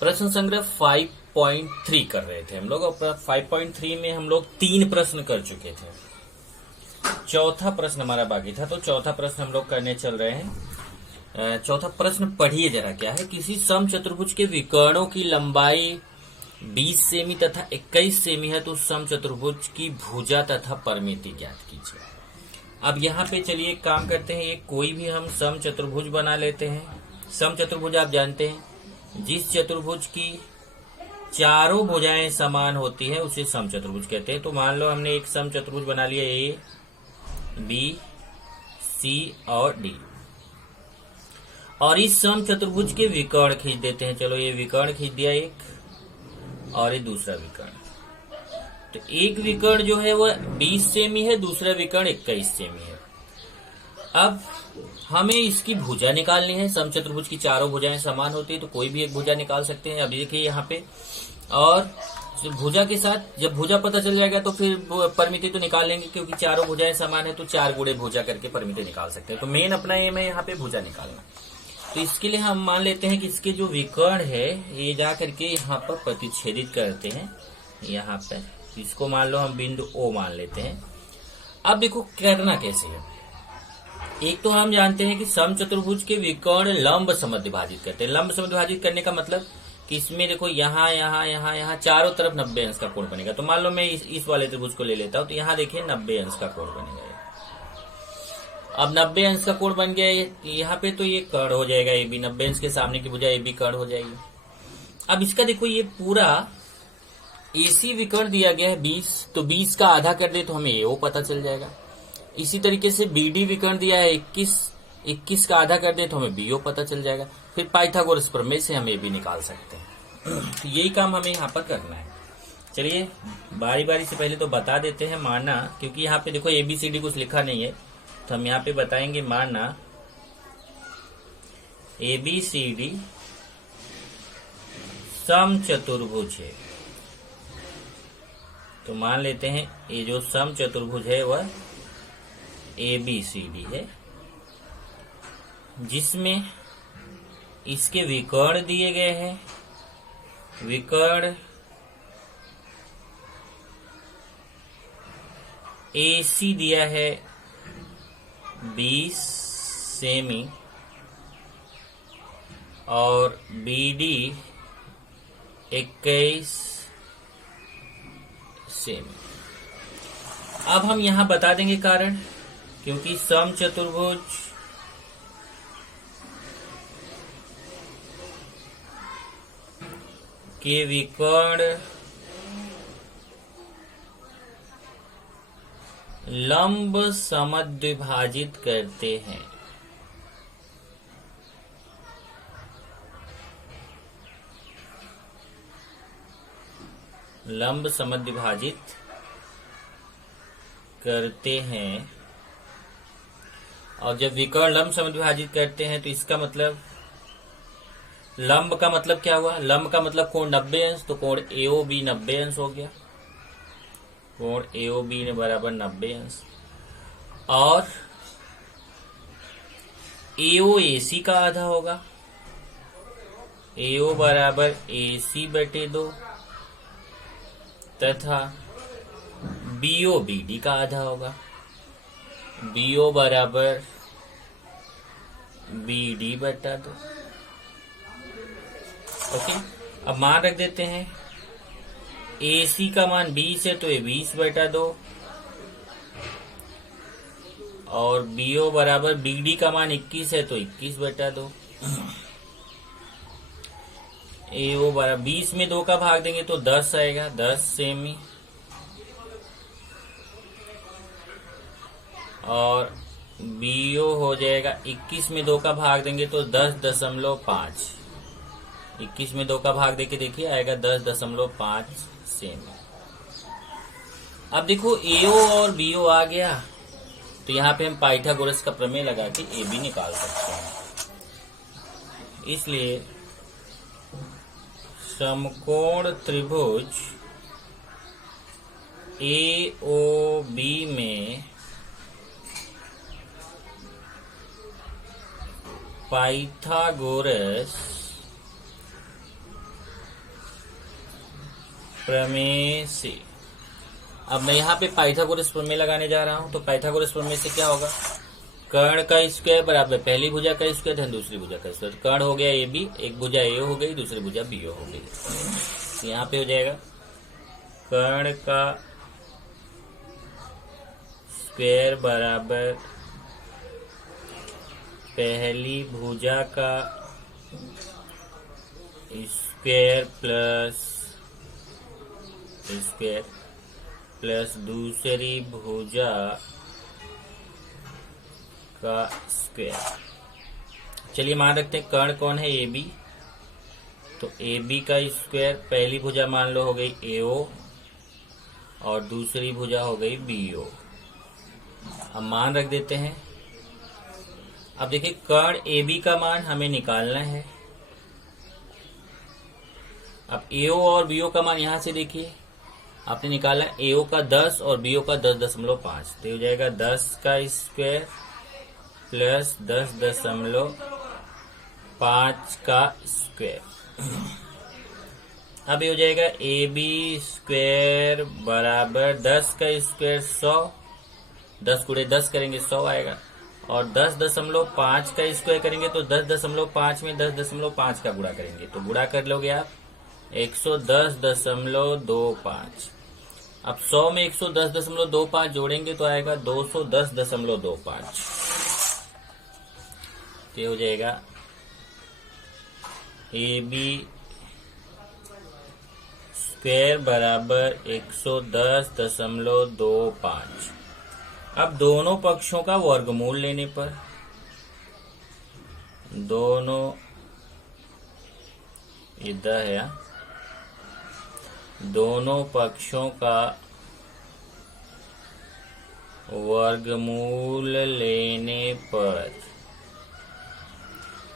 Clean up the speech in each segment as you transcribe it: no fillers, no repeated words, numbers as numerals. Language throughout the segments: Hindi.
प्रश्न संग्रह 5.3 कर रहे थे हम लोग, और 5.3 में हम लोग 3 प्रश्न कर चुके थे। चौथा प्रश्न हमारा बाकी था, तो चौथा प्रश्न हम लोग करने चल रहे हैं। चौथा प्रश्न पढ़िए जरा क्या है। किसी समचतुर्भुज के विकर्णों की लंबाई 20 सेमी तथा 21 सेमी है, तो उस समचतुर्भुज की भुजा तथा परिमिति ज्ञात कीजिए। अब यहाँ पे चलिए एक काम करते हैं, एक कोई भी हम समचतुर्भुज बना लेते हैं। समचतुर्भुज आप जानते हैं, जिस चतुर्भुज की चारों भुजाएं समान होती है उसे समचतुर्भुज कहते हैं। तो मान लो हमने एक समचतुर्भुज बना लिया, ए बी सी और डी, और इस समचतुर्भुज के विकर्ण खींच देते हैं। चलो ये विकर्ण खींच दिया एक, और ये दूसरा विकर्ण। तो एक विकर्ण जो है वह 20 सेमी है, दूसरा विकर्ण 21 सेमी है। अब हमें इसकी भुजा निकालनी है। समचतुर्भुज की चारों भुजाएं समान होती है, तो कोई भी एक भुजा निकाल सकते हैं। अब देखिए यहाँ पे, और भुजा के साथ जब भुजा पता चल जाएगा तो फिर परिमिति तो निकाल लेंगे, क्योंकि चारों भुजाएं समान है तो 4 गुणे भुजा करके परिमिति निकाल सकते हैं। तो मेन अपना एम है यहाँ पे भुजा निकालना। तो इसके लिए हम मान लेते हैं कि इसके जो विकर्ण है ये जा करके यहाँ पर प्रतिच्छेदित करते हैं। यहाँ पर इसको मान लो हम बिंदु O मान लेते हैं। अब देखो करना कैसे है। एक तो हम जानते हैं कि समचतुर्भुज के विकर्ण लंब समद्विभाजित करते हैं। लंब समद्विभाजित करने का मतलब कि इसमें देखो यहाँ यहाँ यहाँ यहाँ चारों तरफ 90 अंश का कोण बनेगा। तो मान लो मैं इस वाले त्रिभुज को ले लेता हूँ, तो यहाँ देखिए 90 अंश का कोण बनेगा। अब 90 अंश का कोण बन गया यहाँ पे, तो ये कर्ण हो जाएगा ए बी। 90 अंश के सामने की भुजा ए बी कर्ण हो जाएगी। अब इसका देखो ये पूरा एसी विकर्ण दिया गया है 20, तो 20 का आधा कर दे तो हमें एओ पता चल जाएगा। इसी तरीके से बीडी विकर्ण दिया है 21, 21 का आधा कर दे तो हमें बीओ पता चल जाएगा। फिर पाइथागोरस प्रमेय से हम ए बी निकाल सकते हैं। तो यही काम हमें यहाँ पर करना है। चलिए बारी बारी से पहले तो बता देते हैं। माना, क्योंकि यहाँ पे देखो ABCD कुछ लिखा नहीं है, तो हम यहाँ पे बताएंगे माना ABCD समचतुर्भुज है। तो मान लेते हैं ये जो समचतुर्भुज है वह ABCD है, जिसमें इसके विकर्ण दिए गए हैं। विकर्ण AC दिया है 20 सेमी और BD 21 सेमी। अब हम यहां बता देंगे कारण, क्योंकि समचतुर्भुज के विकर्ण लंब समद्विभाजित करते हैं। लंब समद्विभाजित करते हैं। और जब विकर्ण लंब समद्विभाजित करते हैं तो इसका मतलब, लंब का मतलब क्या हुआ? लंब का मतलब कोण 90 अंश, तो कोण AOB 90 अंश हो गया। कोण AOB बराबर 90 अंश। और AOAC का आधा होगा। AO बराबर AC/2 तथा BOBD का आधा होगा। BO बराबर BD/2। ओके, अब मान रख देते हैं। AC का मान 20 है तो ये 20/2, और BO बराबर BD का मान 21 है तो 21/2। AO बराबर 20 में 2 का भाग देंगे तो 10 आएगा, 10 सेमी। और BO हो जाएगा 21 में 2 का भाग देंगे तो 10.5। 21 में 2 का भाग देके देखिए आएगा 10.5 सेमी। अब देखो AO और BO आ गया, तो यहाँ पे हम पाइथागोरस का प्रमेय लगा के AB निकाल सकते हैं। इसलिए समकोण त्रिभुज AOB में पाइथागोरस प्रमेय से अब मैं यहाँ पे पाइथागोरस प्रमेय लगाने जा रहा हूँ। तो पाइथागोरस प्रमेय से क्या होगा, कर्ण का स्क्वायर बराबर पहली भुजा का स्क्वायर धन दूसरी भुजा का स्क्वायर। कर्ण हो गया ए बी, एक भुजा ए हो गई, दूसरी भुजा बी हो गई। तो यहाँ पे हो जाएगा कर्ण का स्क्वायर बराबर पहली भुजा का स्क्वायर प्लस दूसरी भुजा का स्क्वायर। चलिए मान रखते हैं कर्ण कौन है, ए बी। तो ए बी का स्क्वायर पहली भुजा मान लो हो गई ए ओ और दूसरी भुजा हो गई बी ओ। अब मान रख देते हैं। अब देखिए कर्ण ए बी का मान हमें निकालना है। अब एओ और बीओ का मान यहां से देखिए आपने निकाला, एओ का 10 और बीओ का 10.5। तो हो जाएगा 10 का स्क्वायर प्लस 10.5 का स्क्वायर। अब ये हो जाएगा ए बी स्क्वायर बराबर 10 का स्क्वायर 100, 10 गुणे 10 करेंगे 100 आएगा, और 10.5 का स्क्वायर करेंगे तो 10.5 में 10.5 का गुणा करेंगे तो गुणा कर लोगे आप 110.25। अब 100 में 110.25 जोड़ेंगे तो आएगा 210.25। ये हो जाएगा ए बी स्क्वायर बराबर 110.25। अब दोनों पक्षों का वर्गमूल लेने पर दोनों इधर है, दोनों पक्षों का वर्गमूल लेने पर,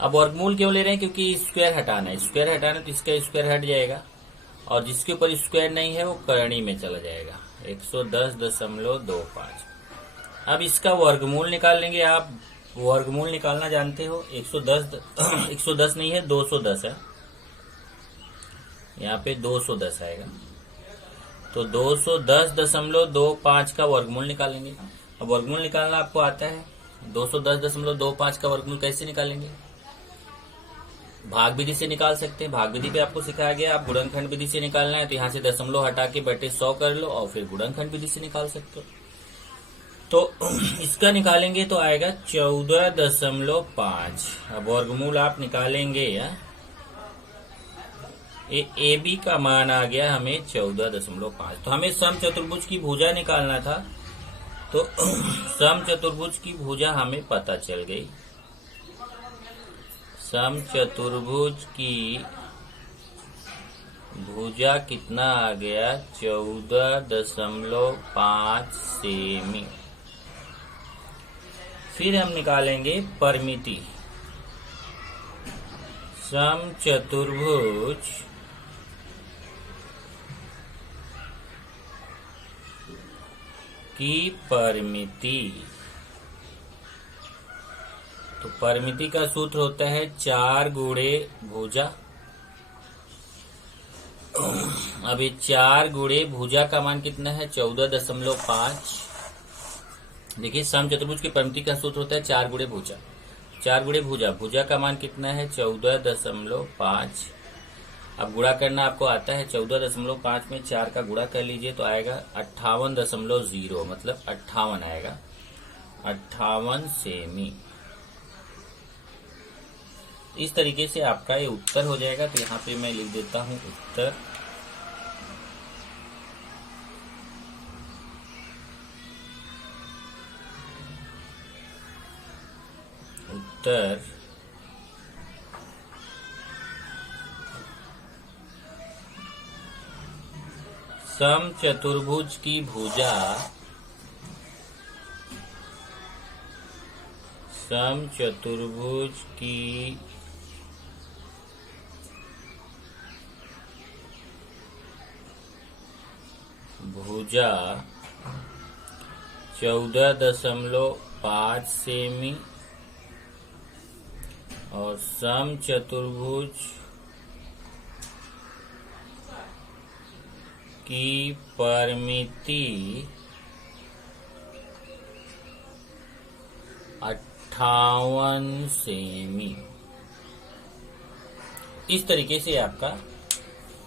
अब वर्गमूल क्यों ले रहे हैं, क्योंकि स्क्वायर हटाना है। स्क्वायर हटाना तो इसका स्क्वायर हट जाएगा और जिसके ऊपर स्क्वायर नहीं है वो करणी में चला जाएगा 110.25। अब इसका वर्गमूल निकाल लेंगे। आप वर्गमूल निकालना जानते हो, 110 नहीं है 210 है, यहाँ पे 210 आएगा। तो 210.25 का वर्गमूल निकालेंगे। अब वर्गमूल निकालना आपको आता है, 210.25 का वर्गमूल कैसे निकालेंगे, भाग विधि से निकाल सकते हैं। भाग विधि पे आपको सिखाया गया, आप गुणनखंड विधि से निकालना है तो यहाँ से दशमलव हटा के बटे 100 कर लो और फिर गुणनखंड विधि से निकाल सकते हो। तो इसका निकालेंगे तो आएगा 14.5। अब वर्गमूल आप निकालेंगे, ए बी का मान आ गया हमें 14.5। तो हमें सम चतुर्भुज की भुजा निकालना था, तो सम चतुर्भुज की भुजा हमें पता चल गई। सम चतुर्भुज की भुजा कितना आ गया, 14.5 सेमी। फिर हम निकालेंगे परिमिति। सम चतुर्भुज की परिमिति, तो परिमिति का सूत्र होता है 4 गुणे भुजा। अभी 4 गुणे भुजा का मान कितना है, 14.5। देखिए सम चतुर्भुज की परिमिति का सूत्र होता है 4 गुणे भुजा। 4 गुणे भुजा, भुजा का मान कितना है 14.5। अब गुणा करना आपको आता है, 14.5 में 4 का गुणा कर लीजिए तो आएगा 58.0, मतलब 58 आएगा, 58 सेमी। इस तरीके से आपका ये उत्तर हो जाएगा। तो यहाँ पे मैं लिख देता हूँ उत्तर। उत्तर सम चतुर्भुज की भुजा, सम चतुर्भुज की भुजा 14.5 सेमी और सम चतुर्भुज की परिमिति 58 सेमी। इस तरीके से आपका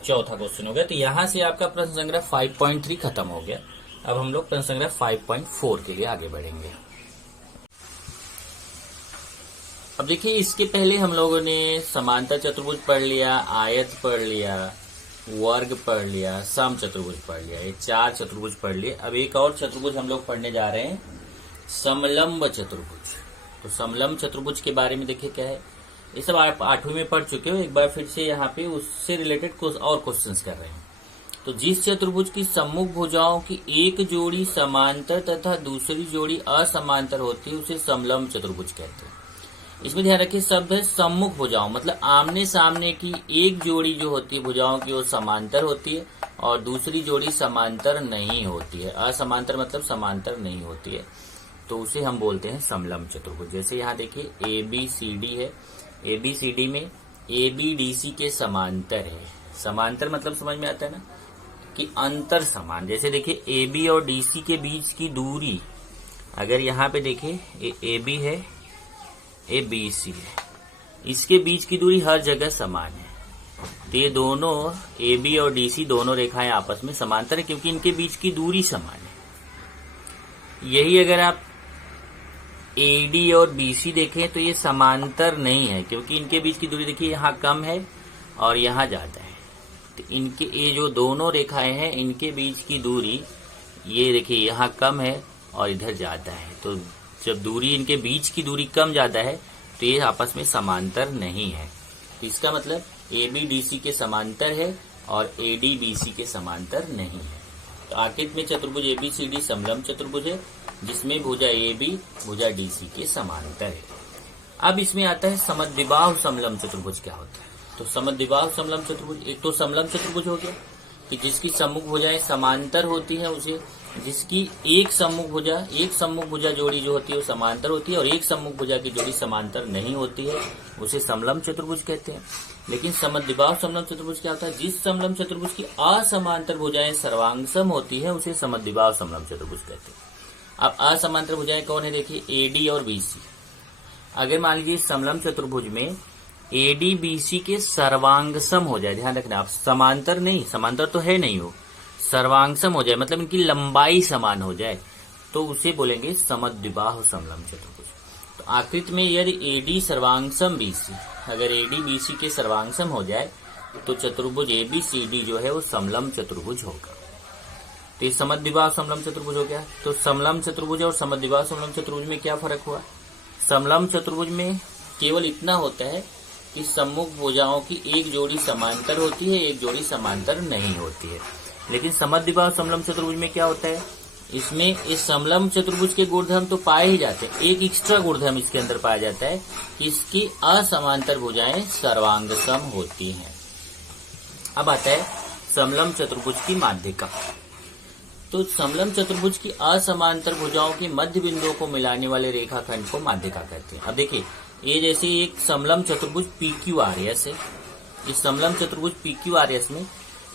चौथा क्वेश्चन हो गया। तो यहां से आपका प्रश्न संग्रह 5.3 खत्म हो गया। अब हम लोग प्रश्न संग्रह 5.4 के लिए आगे बढ़ेंगे। अब देखिए, इसके पहले हम लोगों ने समांतर चतुर्भुज पढ़ लिया, आयत पढ़ लिया, वर्ग पढ़ लिया, सम चतुर्भुज पढ़ लिया। ये 4 चतुर्भुज पढ़ लिए। अब एक और चतुर्भुज हम लोग पढ़ने जा रहे हैं, समलंब चतुर्भुज। तो समलंब चतुर्भुज के बारे में देखिए क्या है। ये सब आप 8वीं में पढ़ चुके हो। एक बार फिर से यहाँ पे उससे रिलेटेड कुछ और क्वेश्चंस कर रहे हैं। तो जिस चतुर्भुज की सम्मुख भुजाओं की एक जोड़ी समांतर तथा दूसरी जोड़ी असमांतर होती है उसे समलंब चतुर्भुज कहते हैं। इसमें ध्यान रखिए, शब्द है सम्मुख भुजाओं, मतलब आमने सामने की एक जोड़ी जो होती है भुजाओं की वो समांतर होती है और दूसरी जोड़ी समांतर नहीं होती है। असमांतर मतलब समांतर नहीं होती है, तो उसे हम बोलते हैं समलंब चतुर्भुज। जैसे यहाँ देखिए ABCD है, ABCD में ABDC के समांतर है। समांतर मतलब समझ में आता है ना कि अंतर समान। जैसे देखिए AB और DC के बीच की दूरी, अगर यहाँ पे देखिए AB है, ABC है, इसके बीच की दूरी हर जगह समान है। तो ये दोनों AB और DC दोनों रेखाएं आपस में समांतर है क्योंकि इनके बीच की दूरी समान है। यही अगर आप AD और BC देखें तो ये समांतर नहीं है क्योंकि इनके बीच की दूरी देखिए यहाँ कम है और यहाँ ज्यादा है। तो इनके ये जो दोनों रेखाएं हैं इनके बीच की दूरी ये देखिए यहाँ कम है और इधर ज्यादा है। तो जब दूरी इनके बीच की दूरी कम ज्यादा है तो ये आपस में समांतर नहीं है। तो इसका मतलब ABDC के समांतर है और ADBC के समांतर नहीं है। तो आखिर में चतुर्भुज ABCD समलंब चतुर्भुज है जिसमें भुजा AB भुजा DC के समांतर है। अब इसमें आता है समद्विबाहु समलंब चतुर्भुज क्या होता है। तो समद्विबाहु समलंब चतुर्भुज, एक तो समलंब चतुर्भुज हो गया कि जिसकी सम्मुख भुजाएं समांतर होती है उसे, जिसकी एक सम्मुख भुजा जोड़ी जो होती है वो समांतर होती है और एक सम्मुख भुजा की जोड़ी समांतर नहीं होती है उसे समलंब चतुर्भुज कहते हैं। लेकिन समद्विबाहु समलंब चतुर्भुज क्या होता है, जिस समलंब चतुर्भुज की असमांतर भुजाएं सर्वांगसम होती है उसे समद्विबाहु समलंब चतुर्भुज कहते हैं। अब असमांतर भुजाएं कौन है, देखिए AD और BC। अगर मान लीजिए समलंब चतुर्भुज में ADBC के सर्वांगसम हो जाए, ध्यान रखना आप, समांतर नहीं, समांतर तो है नहीं, हो सर्वांगसम हो जाए मतलब इनकी लंबाई समान हो जाए तो उसे बोलेंगे समद्विबाहु समलंब चतुर्भुज। तो आकृति में यदि AD सर्वांगसम BC, अगर AD BC के सर्वांगसम हो जाए तो चतुर्भुज ABCD जो है वो समलंब चतुर्भुज होगा। तो ये समद्विबाहु समलंब चतुर्भुज हो गया। तो समलंब चतुर्भुज और समद्विबाहु समलंब चतुर्भुज में क्या फर्क हुआ, समलंब चतुर्भुज में केवल इतना होता है कि सम्मुख भुजाओं की एक जोड़ी समांतर होती है, एक जोड़ी समांतर नहीं होती है। लेकिन समद्विबाहु समलंब चतुर्भुज में क्या होता है, इसमें इस समलंब चतुर्भुज के गुणधर्म तो पाए ही जाते हैं, एक एक्स्ट्रा गुणधर्म इसके अंदर पाया जाता है कि इसकी असमांतर भुजाएं सर्वांगसम होती हैं। अब आता है समलंब चतुर्भुज की माध्यिका। तो समलंब चतुर्भुज की असमांतर भुजाओं के मध्य बिंदुओं को मिलाने वाले रेखाखंड को माध्यिका कहते हैं। अब देखिए, ये जैसे एक समलंब चतुर्भुज PQRS है, इस समलंब चतुर्भुज PQRS में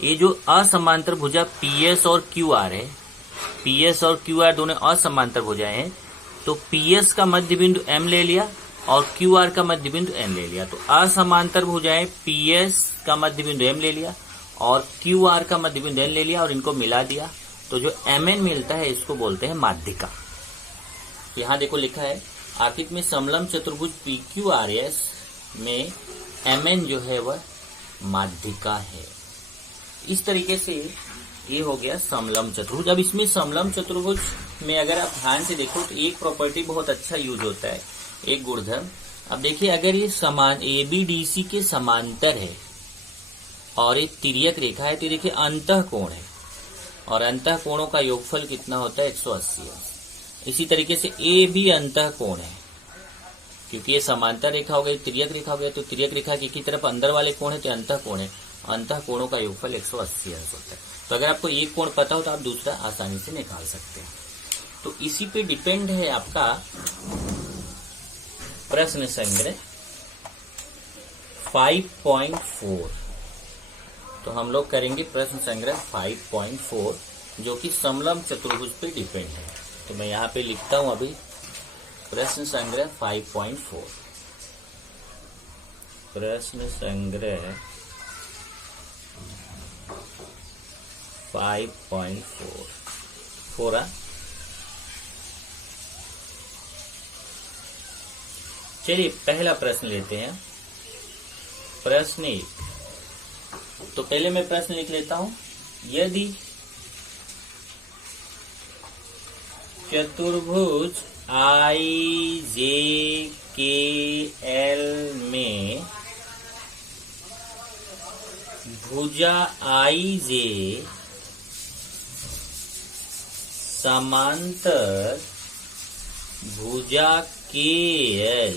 ये जो असमांतर भुजा PS और QR है, PS और QR दोनों असमांतर भुजाएं हैं, तो PS का मध्य बिंदु M ले लिया और QR का मध्य बिंदु N ले लिया। तो असमांतर भुजाएं PS का मध्य बिंदु M ले लिया और QR का मध्य बिंदु N ले लिया और इनको मिला दिया, तो जो MN मिलता है इसको बोलते हैं माध्यिका। यहाँ देखो लिखा है आखिर में समलंब चतुर्भुज PQRS में MN जो है वह माध्यिका है। इस तरीके से ये हो गया समलंब चतुर्भुज। अब इसमें समलंब चतुर्भुज में अगर आप ध्यान से देखो तो एक प्रॉपर्टी बहुत अच्छा यूज होता है, एक गुणधर्म। अब देखिए, अगर ये समान ABDC के समांतर है और एक तिर्यक रेखा है तो देखिए अंतः कोण है और अंतः कोणों का योगफल कितना होता है, 180 है। इसी तरीके से A भी अंतः कोण है क्योंकि ये समांतर रेखा हो गई, तिर्यक रेखा हो गया, तो तिर्यक रेखा की तरफ अंदर वाले कोण है तो अंतः कोण है, अंतः कोणों का योगफल 180 अंश होता है। तो अगर आपको एक कोण पता हो तो आप दूसरा आसानी से निकाल सकते हैं। तो इसी पे डिपेंड है आपका प्रश्न संग्रह 5.4। तो हम लोग करेंगे प्रश्न संग्रह 5.4 जो कि समलंब चतुर्भुज पे डिपेंड है। तो मैं यहाँ पे लिखता हूँ अभी प्रश्न संग्रह 5.4। प्रश्न संग्रह 5.4 चलिए पहला प्रश्न लेते हैं। प्रश्न 1। तो पहले मैं प्रश्न लिख लेता हूं। यदि चतुर्भुज IJKL में भुजा IJ समांतर भुजा KL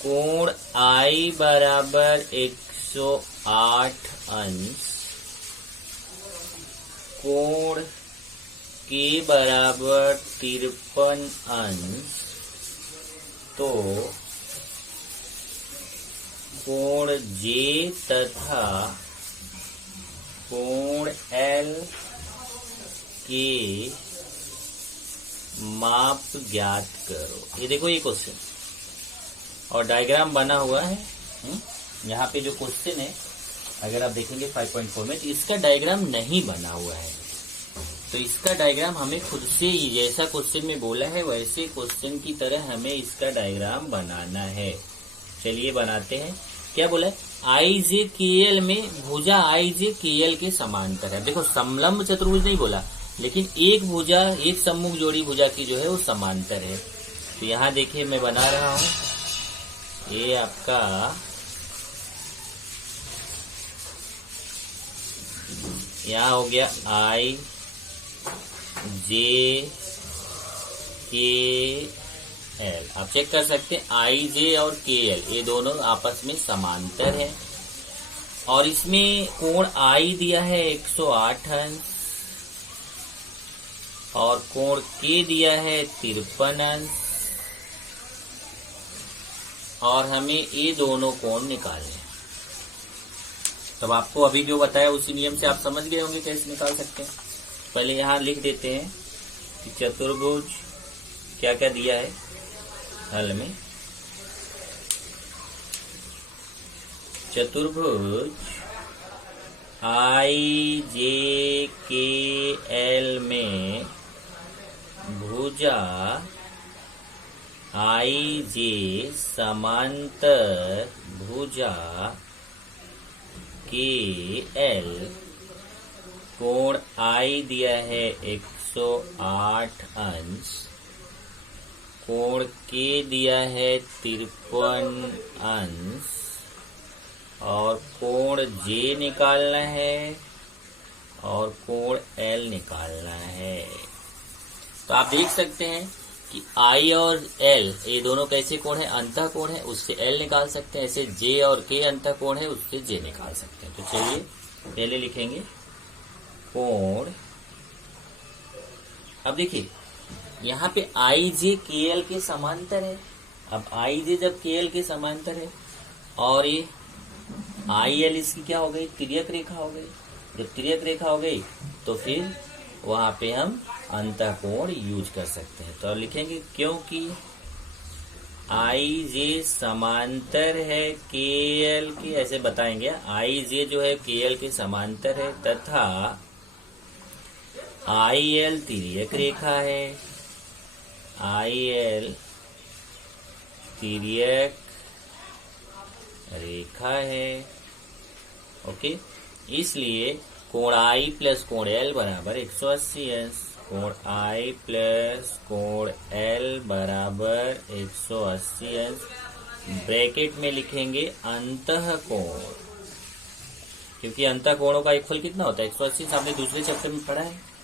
कोण I बराबर 108 अंश, कोण K बराबर 53 अंश, तो कोण J तथा कोण L के माप ज्ञात करो। ये देखो ये क्वेश्चन और डायग्राम बना हुआ है। यहाँ पे जो क्वेश्चन है अगर आप देखेंगे 5.4 में तो इसका डायग्राम नहीं बना हुआ है। तो इसका डायग्राम हमें खुद से ही जैसा क्वेश्चन में बोला है वैसे क्वेश्चन की तरह हमें इसका डायग्राम बनाना है। चलिए बनाते हैं। क्या बोला है? IJKL में भुजा IJKL के समांतर है। देखो समलंब चतुर्भुज नहीं बोला, लेकिन एक भुजा एक सम्मुख जोड़ी भुजा की जो है वो समांतर है। तो यहाँ देखिए मैं बना रहा हूं, ये आपका यहाँ हो गया IJKL। आप चेक कर सकते हैं IJ और KL ये दोनों आपस में समांतर है। और इसमें कोण I दिया है 108 अंश और कोण K दिया है 53 अंश और हमें ये दोनों कोण निकालने हैं। तब आपको अभी जो बताया उसी नियम से आप समझ गए होंगे कैसे निकाल सकते हैं। पहले यहाँ लिख देते हैं कि चतुर्भुज क्या क्या दिया है हल में। चतुर्भुज IJKL में भुजा IJ समांतर भुजा KL कोण I दिया है 108 अंश, कोण K दिया है 53 अंश और कोण J निकालना है और कोण L निकालना है। तो आप देख सकते हैं कि I और L ये दोनों कैसे कोण है? अंतः कोण है, उससे L निकाल सकते हैं। ऐसे J और K अंतः कोण है, उससे J निकाल सकते हैं। तो चलिए पहले लिखेंगे कोण। अब देखिए यहाँ पे IJ KL के समांतर है। अब IJ जब KL के समांतर है और ये IL इसकी क्या हो गई? तिर्यक रेखा हो गई। जब तिर्यक रेखा हो गई तो फिर वहां पे हम अंतःकोण यूज कर सकते हैं। तो अब लिखेंगे क्योंकि IJ समांतर है KL के, ऐसे बताएंगे IJ जो है KL के समांतर है तथा IL तिर्यक रेखा है। IL तिर्यक रेखा है। ओके, इसलिए कोण I प्लस कोण L बराबर 180 अंश, कोण I प्लस कोण L बराबर 180 अंश। ब्रैकेट में लिखेंगे अंतः कोण, क्योंकि अंतः कोणों का एक फल कितना होता है? 180। आपने दूसरे चैप्टर में पढ़ा है।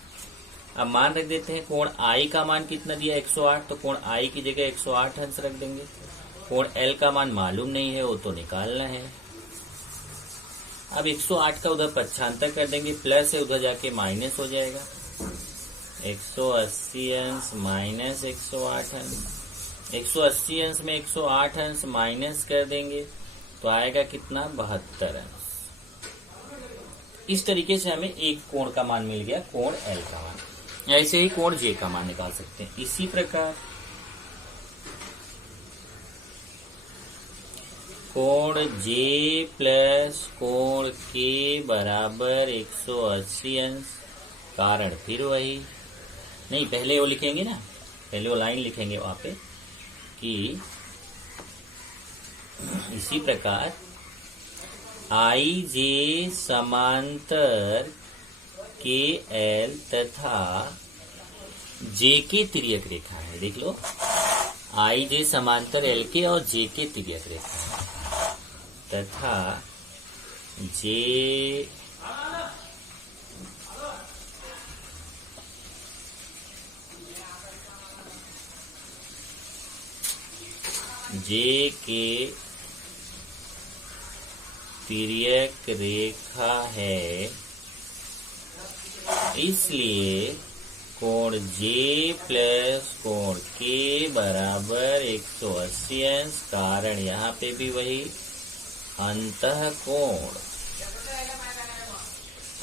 अब मान रख देते हैं कोण I का मान कितना दिया? 108। तो कोण I की जगह 108 अंश रख देंगे। कोण L का मान मालूम नहीं है, वो तो निकालना है। अब 108 का उधर पक्षांतर कर देंगे, प्लस है उधर जाके माइनस हो जाएगा। 180 अंश माइनस 108 अंश, 180 अंश में 108 अंश माइनस कर देंगे तो आएगा कितना 72 अंश। इस तरीके से हमें एक कोण का मान मिल गया, कोण L का मान। ऐसे ही कोण J का मान निकाल सकते हैं। इसी प्रकार कोण J प्लस कोण K बराबर 180 अंश। कारण फिर वही, नहीं पहले वो लिखेंगे ना, पहले वो लाइन लिखेंगे वहां पे कि इसी प्रकार IJ समांतर KL तथा J के तिर्यक रेखा है। देख लो, IJ समांतर L के और J के तिर्यक रेखा है तथा J के तिर्यक रेखा है, इसलिए कोण J प्लस कोण K बराबर 180 अंश। कारण यहाँ पे भी वही अंतः कोण।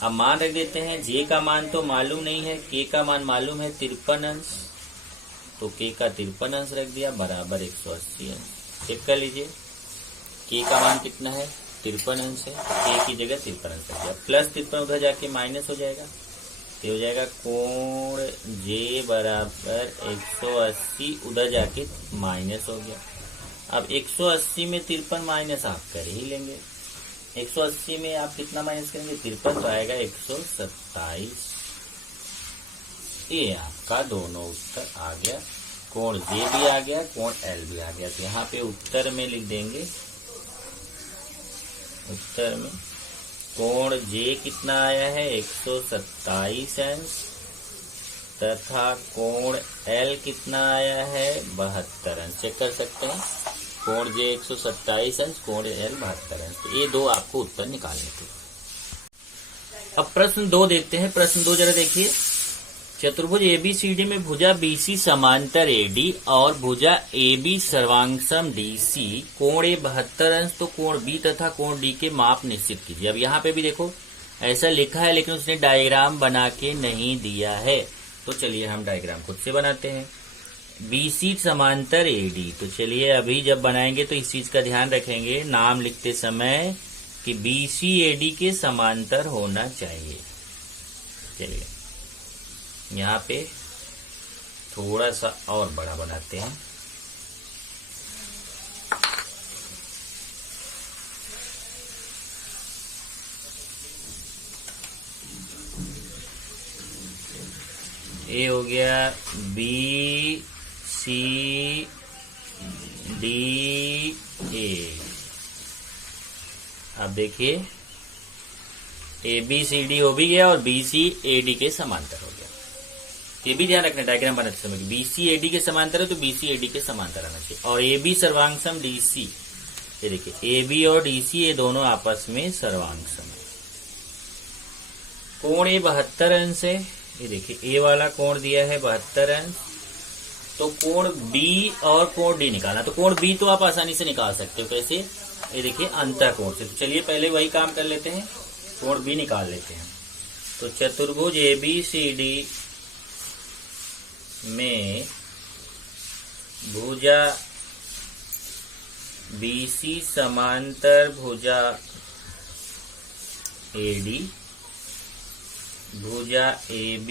अब मान रख देते हैं। J का मान तो मालूम नहीं है, K का मान मालूम है 53 अंश, तो K का 53 अंश रख दिया बराबर 180 अंश। चेक कर लीजिए K का मान कितना है, 53 अंश है, K की जगह 53 अंश रख दिया। प्लस 53 उधर जाके माइनस हो जाएगा, तो हो जाएगा कोण J बराबर 180, उधर जाके माइनस हो गया। अब 180 में 53 माइनस आप कर ही लेंगे। 180 में आप कितना माइनस करेंगे, 53, तो आएगा 127। ये आपका दोनों उत्तर आ गया। कोण J भी आ गया, कोण L भी आ गया। तो यहाँ पे उत्तर में लिख देंगे, उत्तर में कोण J कितना आया है 127 अंश तथा कोण L कितना आया है 72 अंश। चेक कर सकते हैं, कोण J 127 अंश, कोण L 72 अंश। तो ये दो आपको उत्तर निकालने थे। अब प्रश्न 2 देखते हैं। प्रश्न 2 जरा देखिए। चतुर्भुज ABCD में भुजा BC समांतर AD और भुजा AB सर्वांगसम DC, कोण A 72 अंश, तो कोण B तथा कोण D के माप निश्चित कीजिए। अब यहाँ पे भी देखो ऐसा लिखा है, लेकिन उसने डायग्राम बना के नहीं दिया है। तो चलिए हम डायग्राम खुद से बनाते हैं। BC समांतर AD, तो चलिए अभी जब बनाएंगे तो इस चीज का ध्यान रखेंगे नाम लिखते समय कि BC AD के समांतर होना चाहिए। चलिए यहाँ पे थोड़ा सा और बड़ा बनाते हैं। ये हो गया BCD A। अब देखिए ABCD हो भी गया और BC AD के समांतर हो गया। ये भी ध्यान रखना डायग्राम बनाते समय, BC AD के समांतर है तो BC AD के समांतर आना चाहिए। और AB सर्वांगसम DC, ये देखिए AB और DC ये दोनों आपस में सर्वांगसम है। कोण A 72 अंश है, ये देखिए A वाला कोण दिया है 72 अंश, तो कोण B और कोण D निकालना। तो कोण B तो आप आसानी से निकाल सकते हो, कैसे, ये देखिए अंतः कोण से। तो चलिए पहले वही काम कर लेते हैं, कोण B निकाल लेते हैं। तो चतुर्भुज ABCD में भुजा BC समांतर भुजा AD, भुजा AB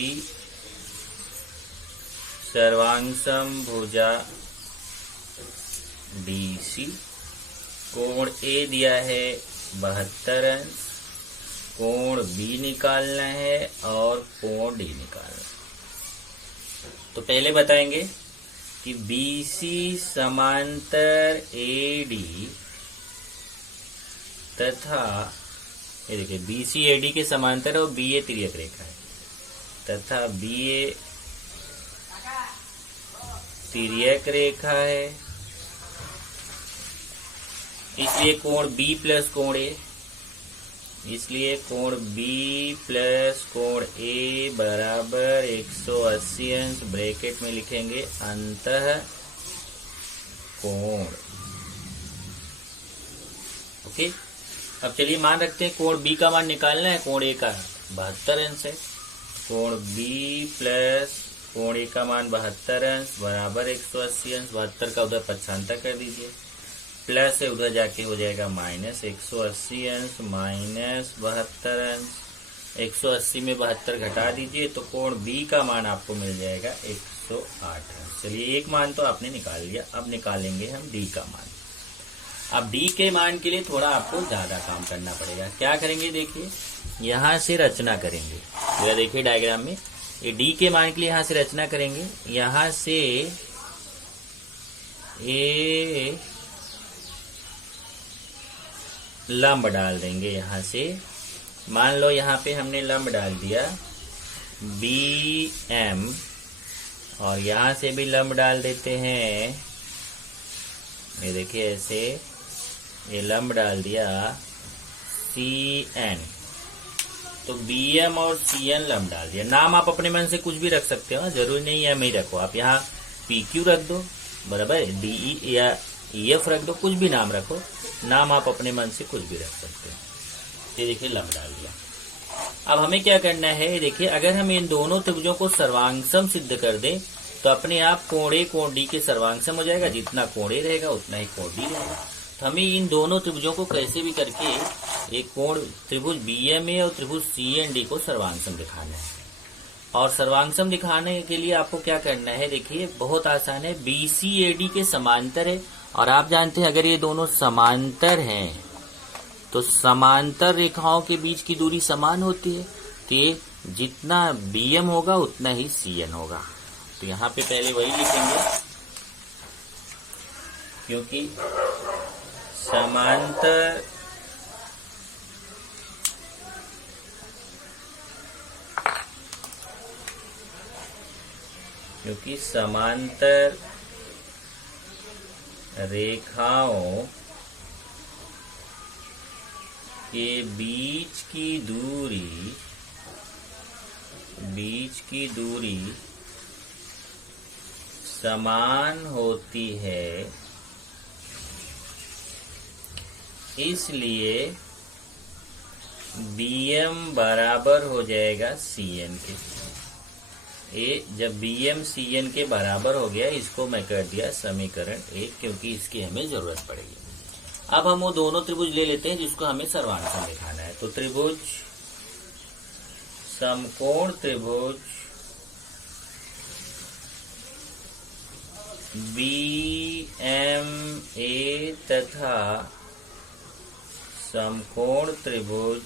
सर्वांगसम भुजा BC, कोण A दिया है 72 अंश, कोण B निकालना है और कोण D निकालना है। तो पहले बताएंगे कि BC समांतर AD तथा, ये देखिए BC AD के समांतर है और BA तिर्यक रेखा है तथा BA तिर्यक रेखा है, इसलिए कोण B प्लस कोण A, इसलिए कोण B प्लस कोण A बराबर 180 अंश। ब्रैकेट में लिखेंगे अंतः कोण, ओके, अब चलिए मान रखते हैं कोण बी का मान निकालना है, कोण ए का 72 अंश है, कोण बी प्लस कोण ए का मान 72 अंश बराबर 180 अंश, 72 का उधर 95 कर दीजिए, प्लस है उधर जाके हो जाएगा माइनस 180 अंश माइनस 72 अंश, 180 में 72 घटा दीजिए तो कोण बी का मान आपको मिल जाएगा 108 अंश। चलिए एक मान तो आपने निकाल लिया, अब निकालेंगे हम डी का मान। अब डी के मान के लिए थोड़ा आपको ज्यादा काम करना पड़ेगा। क्या करेंगे, देखिए यहां से रचना करेंगे, जरा देखिए डायग्राम में, ये डी के मान के लिए यहां से रचना करेंगे, यहां से ए लंब डाल देंगे, यहां से मान लो यहां पे हमने लंब डाल दिया बी एम, और यहां से भी लंब डाल देते हैं, ये देखिए ऐसे ये लंब डाल दिया सी एन, तो बी एम और सी एन लंब डाल दिया। नाम आप अपने मन से कुछ भी रख सकते हो, जरूरी नहीं एम ही रखो, आप यहाँ पी क्यू रख दो, बराबर, डी या ई एफ रख दो, कुछ भी नाम रखो, नाम आप अपने मन से कुछ भी रख सकते हो। ये देखिए लंब डाल दिया। अब हमें क्या करना है, देखिए अगर हम इन दोनों त्रिभुजों को सर्वांगसम सिद्ध कर दें तो अपने आप कोण ए कोण डी के सर्वांगसम हो जाएगा, जितना कोण ए रहेगा उतना ही कोण डी रहेगा। तो हमें इन दोनों त्रिभुजों को कैसे भी करके एक कोण त्रिभुज बी एम ए और त्रिभुज सी एन डी को सर्वांगसम दिखाना है, और सर्वांगसम दिखाने के लिए आपको क्या करना है, देखिए बहुत आसान है, बी सी ए डी के समांतर है, और आप जानते हैं अगर ये दोनों समांतर हैं तो समांतर रेखाओं के बीच की दूरी समान होती है, तो ये जितना बी एम होगा उतना ही सी एन होगा। तो यहाँ पे पहले वही लिखेंगे, क्योंकि समांतर रेखाओं के बीच की दूरी समान होती है, इसलिए BM बराबर हो जाएगा CN के। ये जब BM CN के बराबर हो गया, इसको मैं कर दिया समीकरण 1, क्योंकि इसकी हमें जरूरत पड़ेगी। अब हम वो दोनों त्रिभुज ले लेते हैं जिसको हमें सर्वांगसम दिखाना है। तो त्रिभुज समकोण त्रिभुज BMA तथा समकोण त्रिभुज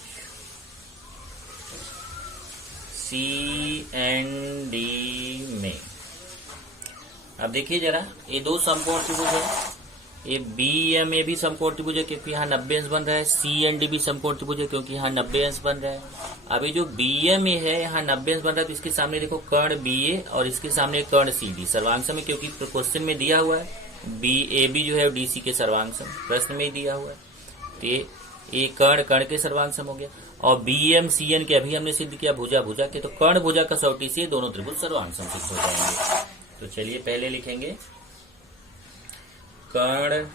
CND में, अब देखिए जरा, ये दो समकोण त्रिभुज है, ये BMA भी समकोण त्रिभुज है क्योंकि यहाँ 90 अंश बन रहा है, CND भी समकोण त्रिभुज है क्योंकि यहाँ 90 अंश बन रहा है। अभी जो BMA है यहाँ 90 अंश बन रहा है, तो इसके सामने देखो कर्ण BA और इसके सामने कर्ण CD सर्वांगसम है, क्योंकि क्वेश्चन में दिया हुआ है BAB जो है DC के सर्वांगसम, प्रश्न में ही दिया हुआ है। तो ये कर्ण कर्ण के सर्वांगसम हो गया, और BM CN के अभी हमने सिद्ध किया भुजा भुजा के, तो कर्ण भुजा कसौटी से दोनों त्रिभुज सर्वांगसम सिद्ध हो जाएंगे। तो चलिए पहले लिखेंगे कर्ण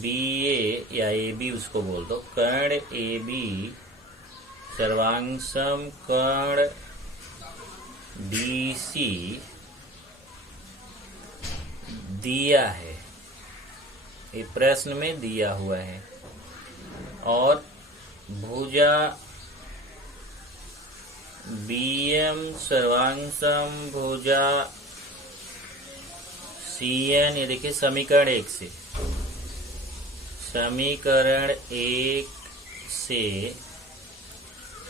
BA या AB उसको बोल दो, कर्ण AB सर्वांगसम कर्ण DC दिया है, ये प्रश्न में दिया हुआ है, और भुजा BM सर्वांगसम भुजा CN, ये देखिए समीकरण 1 से, समीकरण 1 से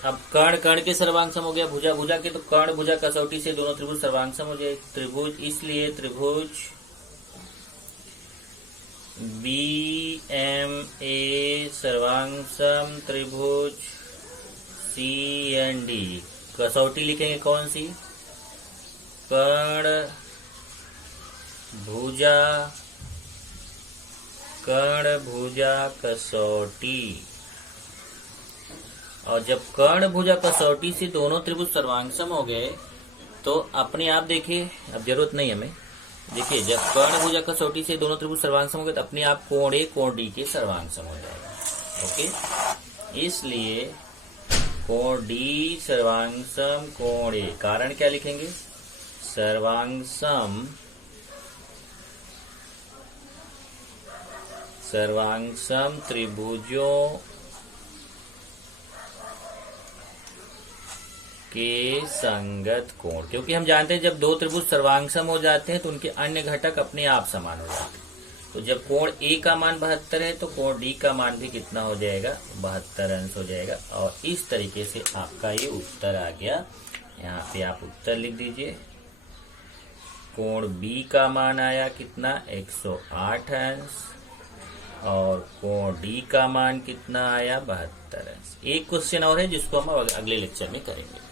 अब कर्ण कर्ण के सर्वांगसम हो गया, भुजा भुजा के, तो कर्ण भुजा कसौटी से दोनों त्रिभुज सर्वांगसम हो जाए। त्रिभुज, इसलिए त्रिभुज BMA सर्वांगसम त्रिभुज CND, कसौटी लिखेंगे कौन सी, कर्ण भुजा कसौटी, और जब कर्ण भुजा कसौटी से दोनों त्रिभुज सर्वांगसम हो गए तो अपने आप देखिए, अब जरूरत नहीं हमें, देखिए जब कर्ण भुजा कसौटी से दोनों त्रिभुज सर्वांग सम हो गए तो अपने आप कोण ए कोण डी के सर्वांग सम हो जाएगा। ओके, इसलिए कोण डी सर्वांग सम कोण ए, कारण क्या लिखेंगे, सर्वांग सम त्रिभुजों के संगत कोण, क्योंकि हम जानते हैं जब दो त्रिभुज सर्वांगसम हो जाते हैं तो उनके अन्य घटक अपने आप समान हो जाते हैं। तो जब कोण ए का मान 72 है तो कोण डी का मान भी कितना हो जाएगा, 72 अंश हो जाएगा। और इस तरीके से आपका ये उत्तर आ गया। यहाँ पे आप उत्तर लिख दीजिए। कोण बी का मान आया कितना, 108 अंश, और कोण डी का मान कितना आया, 72 अंश। एक क्वेश्चन और है जिसको हम अगले लेक्चर में करेंगे।